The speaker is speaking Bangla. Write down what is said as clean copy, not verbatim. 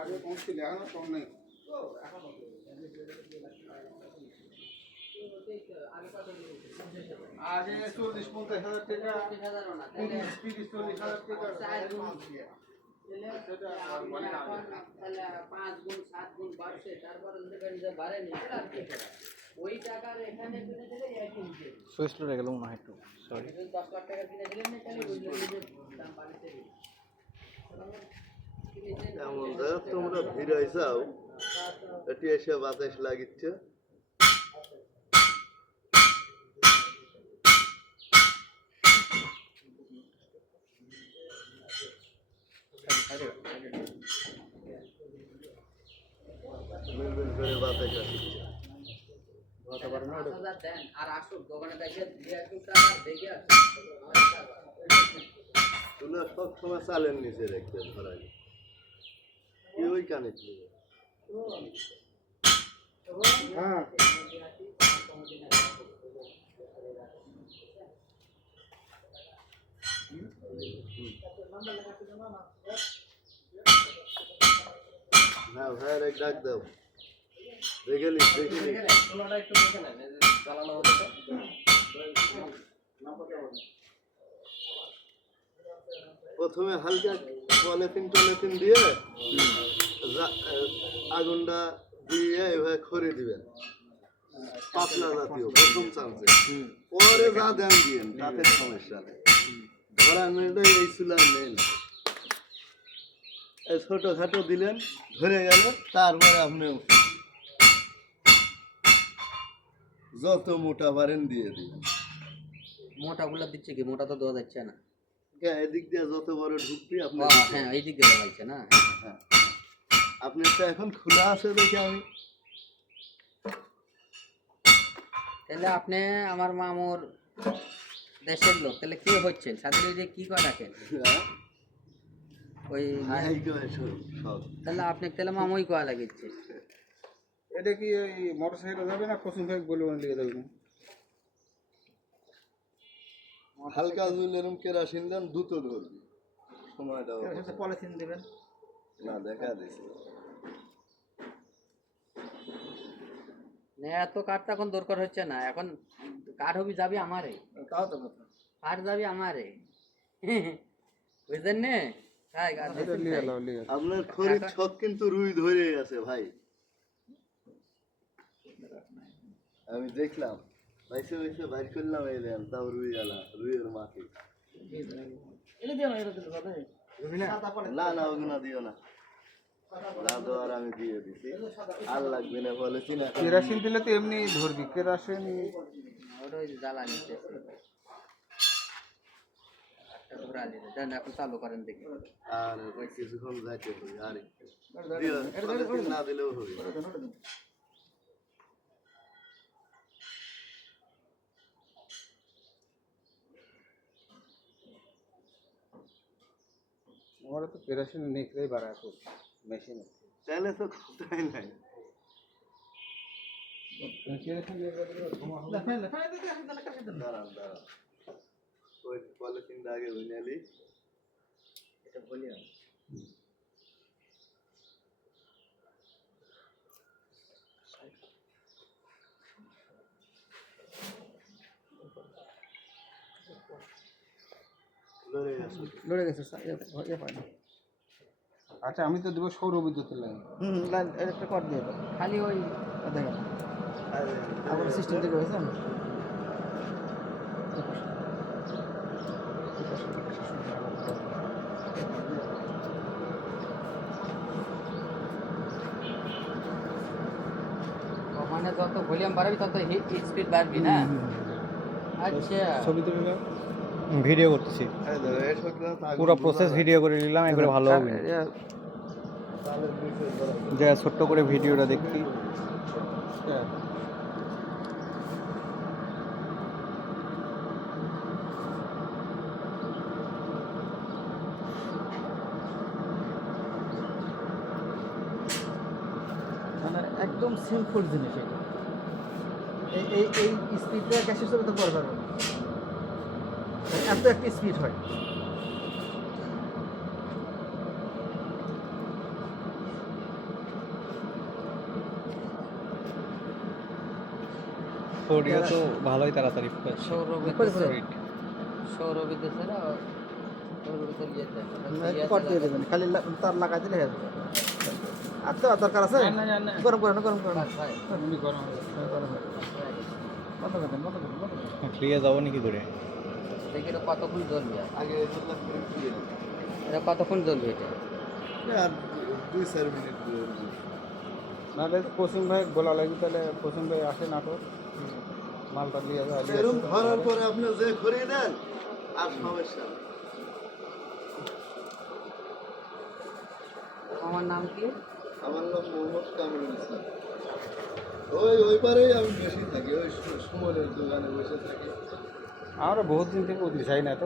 আগে পৌঁছছিল এখন কম নেই আগে 40-50,000 টাকা 30-40,000 টাকা পাঁচ গুণ 7 গুণ বাড়ছে তারপর বাড়েনি ওই টাকার এখানে কিনে দিলে সুইচ রে গেল না একটু সরি 10 লাখ টাকা কিনে দিলেন না তাহলে দাম বাড়ছে এমন জায়গা তোমরা ভিড়াই যাও এটি এসে বাতাস লাগিচ্ছে করে বাতাস আসছে আর আসুক দোকানে দেখে দেখে তোমরা সব সময় চালের নিচে রেখে ধরা কি ওই কানে হ্যাঁ না ভাইয়ের এক ডাক দাও দেখে নিস প্রথমে হালকা পলিথিন দিয়ে আগুনটা দিয়ে এভাবে খড়ি দিবেন পাতলা জাতীয় প্রথম চান্সে পরে যা দেন দিয়েন তাতে সমস্যা নেই ধরা মেয়েটা এই চুলার মেন ছোটখাটো দিলেন ধরে গেল তারপরে আপনি যত মোটা পারেন দিয়ে দিবেন মোটা গুলা দিচ্ছে কি মোটা তো দেওয়া যাচ্ছে না এদিক দিয়ে যত বড় ঢুকবি আপনি হ্যাঁ এই দিক দিয়ে দেওয়া যাচ্ছে না হ্যাঁ আপনি তো এখন খোলা আছে দেখে আমি তাহলে আপনি আমার মামুর দেশের লোক তাহলে কি হচ্ছে সাথে যে কি করে রাখেন ওই তাহলে আপনি তাহলে মামুই কোয়া লাগিচ্ছে এটা কি ওই মোটরসাইকেল যাবে না কোচিং ব্যাগ বলে লিখে দেবে হালকা জুল এরকম কেরাসিন দেন দ্রুত ধরবি সময়টা পলিথিন দেবেন না দেখা দিয়েছে না এত কাঠ তো এখন দরকার হচ্ছে না এখন কাঠ হবি যাবি আমারে তাও তো কথা কাঠ যাবি আমারে বুঝলেন না আপনার খরিদ ছক কিন্তু রুই ধরে গেছে ভাই আমি দেখলাম বাইসে বাইসে বাইর করলাম এলেন তাও রুই গেলা রুইয়ের মাকে না না ওগুলো দিও না যা দেওয়ার আমি দিয়ে দিছি আর লাগবে না বলেছি না কেরাসিন দিলে তো এমনি ধরবি কেরাসিন ওটা ওই জ্বালা নিচ্ছে একটা ঘোরা দিলে দেন এখন চালু করেন দেখি আর কিছুক্ষণ যাইতে হবে আর না দিলেও হবে আমার তো কেরাসিন নিকলেই বাড়ায় মেশিন তাহলে তো কথাই নাই দাঁড়ান ওই পলিথিনটা আগে বুঝালি এটা বলি লড়ে গেছে পায় না আচ্ছা আমি তো দেবো সৌর বিদ্যুতের লাইন লাইন একটা কর দিয়ে দাও খালি ওই দেখেন আপনার সিস্টেম থেকে হয়েছে মানে যত ভলিউম বাড়াবি তত স্পিড বাড়বি না আচ্ছা ছবি তুলে ভিডিও করতেছি পুরো প্রসেস ভিডিও করে নিলাম একবারে ভালো হবে যে ছোট্ট করে ভিডিওটা দেখি মানে একদম সিম্পল জিনিস এটা এই স্পিডটা গ্যাসের সাথে তো করে পারবে না, এত একটা স্পিড হয়। ফোর্ডিও তো ভালোই তাড়াতাড়ি সৌর বিদ্যুৎ সৌর বিদ্যুৎ কট দিয়ে দেবেন, খালি তার লাগাই দিলে হয়ে যাবে। আর তো দরকার আছে, গরম করে না, গরম করে না, গরম হয়। বন্ধ করে দেন, বন্ধ করে দেন, বন্ধ করে দেন। ক্লিয়ার যাবো নাকি করে? দেখি এটা কতক্ষণ জ্বলবে, আগে এগুলো দিয়ে এটা কতক্ষণ জ্বলবে এটা? আর 2-4 মিনিট নাহলে কসুম ভাই বলা লাগবে, তাহলে কসুম ভাই আসে নাটক মালটা নিয়ে যায়। এরকম ধরার পরে আপনি যে ঘুরিয়ে দেন আর সমস্যা নেই। আমার নাম কি? আমার নাম মোহাম্মদ কামরুল ইসলাম। ওই পারেই আমি বেশি থাকি, ওই সুমনের দোকানে বসে থাকি। আমরা বহুত দিন থেকে উঠতে চাই না তো।